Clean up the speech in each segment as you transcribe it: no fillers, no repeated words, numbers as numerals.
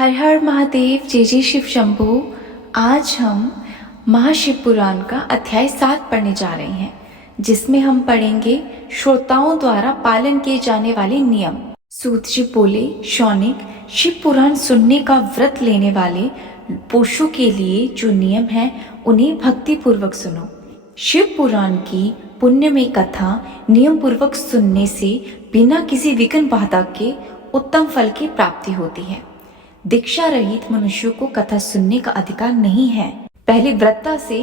हर हर महादेव, जय जय शिव शंभू। आज हम महाशिव पुराण का अध्याय 7 पढ़ने जा रहे हैं, जिसमें हम पढ़ेंगे श्रोताओं द्वारा पालन किए जाने वाले नियम। सूत जी बोले, शौनिक, शिव पुराण सुनने का व्रत लेने वाले पुरुषों के लिए जो नियम है उन्हें भक्ति पूर्वक सुनो। शिव पुराण की पुण्यमय कथा नियम पूर्वक सुनने से बिना किसी विघ्न बाधा के उत्तम फल की प्राप्ति होती है। दीक्षा रहित मनुष्यों को कथा सुनने का अधिकार नहीं है। पहले व्रता से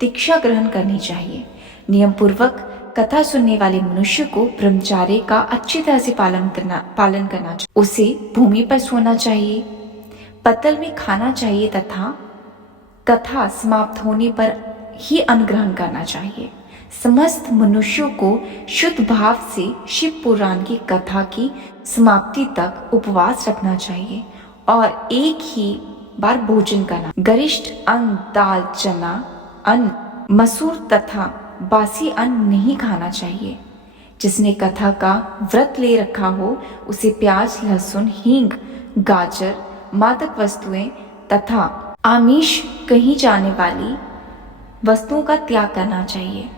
दीक्षा ग्रहण करनी चाहिए। नियम पूर्वक कथा सुनने वाले मनुष्य को ब्रह्मचार्य का अच्छी तरह से पालन करना चाहिए। उसे भूमि पर सोना चाहिए, पत्तल में खाना चाहिए तथा कथा समाप्त होने पर ही अन्न ग्रहण करना चाहिए। समस्त मनुष्यों को शुद्ध भाव से शिव पुराण की कथा की समाप्ति तक उपवास रखना चाहिए और एक ही बार भोजन करना। गरिष्ठ अन्न, दाल, चना, अन्न, मसूर तथा बासी अन्न नहीं खाना चाहिए। जिसने कथा का व्रत ले रखा हो उसे प्याज, लहसुन, हींग, गाजर, मादक वस्तुएं तथा आमिष कही जाने वाली वस्तुओं का त्याग करना चाहिए।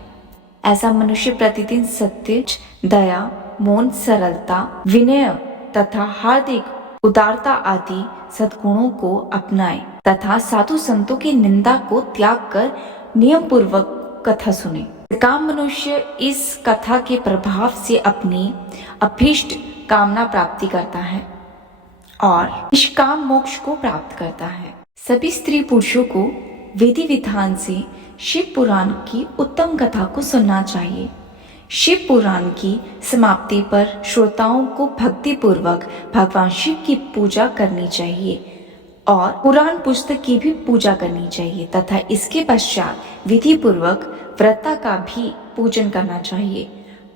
ऐसा मनुष्य प्रतिदिन सत्य, दया, मौन, सरलता, विनय तथा हार्दिक उदारता आदि सद्गुणों को अपनाए तथा साधु संतों की निंदा को त्याग कर नियम पूर्वक कथा सुने। काम मनुष्य इस कथा के प्रभाव से अपनी अभीष्ट कामना प्राप्ति करता है और निष्काम मोक्ष को प्राप्त करता है। सभी स्त्री पुरुषों को विधि विधान से शिव पुराण की उत्तम कथा को सुनना चाहिए। शिव पुराण की समाप्ति पर श्रोताओं को भक्ति पूर्वक भगवान शिव की पूजा करनी चाहिए और पुराण पुस्तक की भी पूजा करनी चाहिए तथा इसके पश्चात विधि पूर्वक व्रता का भी पूजन करना चाहिए।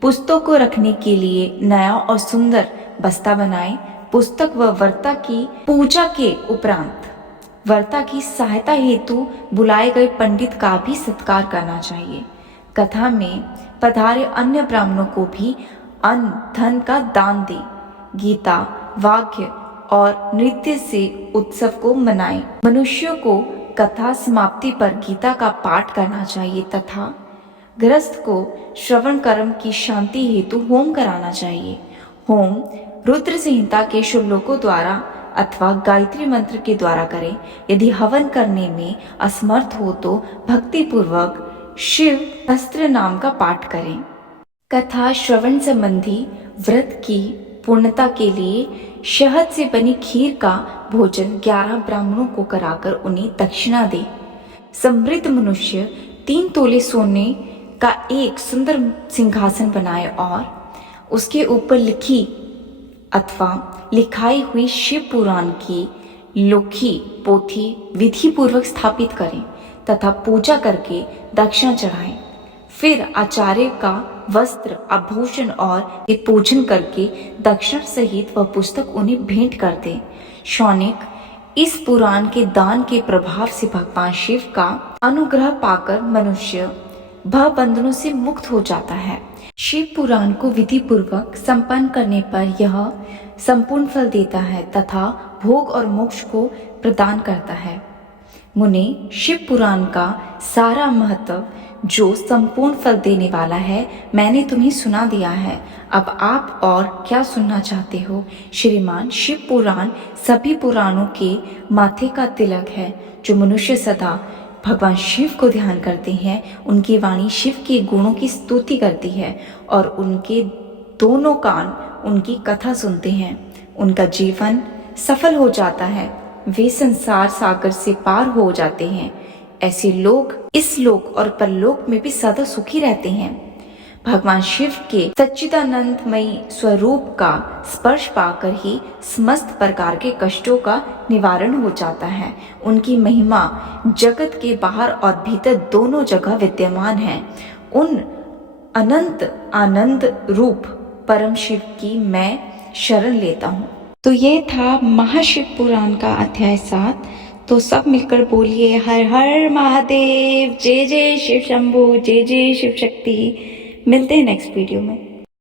पुस्तक को रखने के लिए नया और सुंदर बस्ता बनाएं। पुस्तक व व्रता की पूजा के उपरांत व्रता की सहायता हेतु बुलाए गए पंडित का भी सत्कार करना चाहिए। कथा में पधारे अन्य ब्राह्मणों को भी अन्न धन का दान दे। गीता, वाक्य और नृत्य से उत्सव को मनाएं। मनुष्यों को कथा समाप्ति पर गीता का पाठ करना चाहिए तथा गृहस्थ को श्रवण कर्म की शांति हेतु होम कराना चाहिए। होम रुद्र संहिता के श्लोकों द्वारा अथवा गायत्री मंत्र के द्वारा करें। यदि हवन करने में असमर्थ हो तो भक्ति पूर्वक शिव सहस्त्र नाम का पाठ करें। कथा श्रवण संबंधी व्रत की पूर्णता के लिए शहद से बनी खीर का भोजन 11 ब्राह्मणों को कराकर उन्हें दक्षिणा दे। समृद्ध मनुष्य 3 तोले सोने का एक सुंदर सिंहासन बनाए और उसके ऊपर लिखी अथवा लिखाई हुई शिव पुराण की लोकी पोथी विधि पूर्वक स्थापित करें तथा पूजा करके दक्षिणा चढ़ाएं। फिर आचार्य का वस्त्र, आभूषण और पूजन करके दक्षिण सहित वह पुस्तक उन्हें भेंट कर दे। शौनिक, इस पुराण के दान के प्रभाव से भगवान शिव का अनुग्रह पाकर मनुष्य भव बंधनों से मुक्त हो जाता है। शिव पुराण को विधि पूर्वक संपन्न करने पर यह संपूर्ण फल देता है तथा भोग और मोक्ष को प्रदान करता है। मुने, शिव पुराण का सारा महत्व जो संपूर्ण फल देने वाला है मैंने तुम्हें सुना दिया है। अब आप और क्या सुनना चाहते हो? श्रीमान, शिव पुराण सभी पुराणों के माथे का तिलक है। जो मनुष्य सदा भगवान शिव को ध्यान करते हैं उनकी वाणी शिव के गुणों की स्तुति करती है और उनके दोनों कान उनकी कथा सुनते हैं। उनका जीवन सफल हो जाता है। वे संसार सागर से पार हो जाते हैं। ऐसे लोग इस लोक और परलोक में भी सदा सुखी रहते हैं। भगवान शिव के सच्चिदानंदमयी स्वरूप का स्पर्श पाकर ही समस्त प्रकार के कष्टों का निवारण हो जाता है। उनकी महिमा जगत के बाहर और भीतर दोनों जगह विद्यमान है। उन अनंत आनंद रूप परम शिव की मैं शरण लेता हूँ। तो ये था महाशिव पुराण का अध्याय 7। तो सब मिलकर बोलिए हर हर महादेव, जय जय शिव शंभू, जय जय शिव शक्ति। मिलते हैं नेक्स्ट वीडियो में।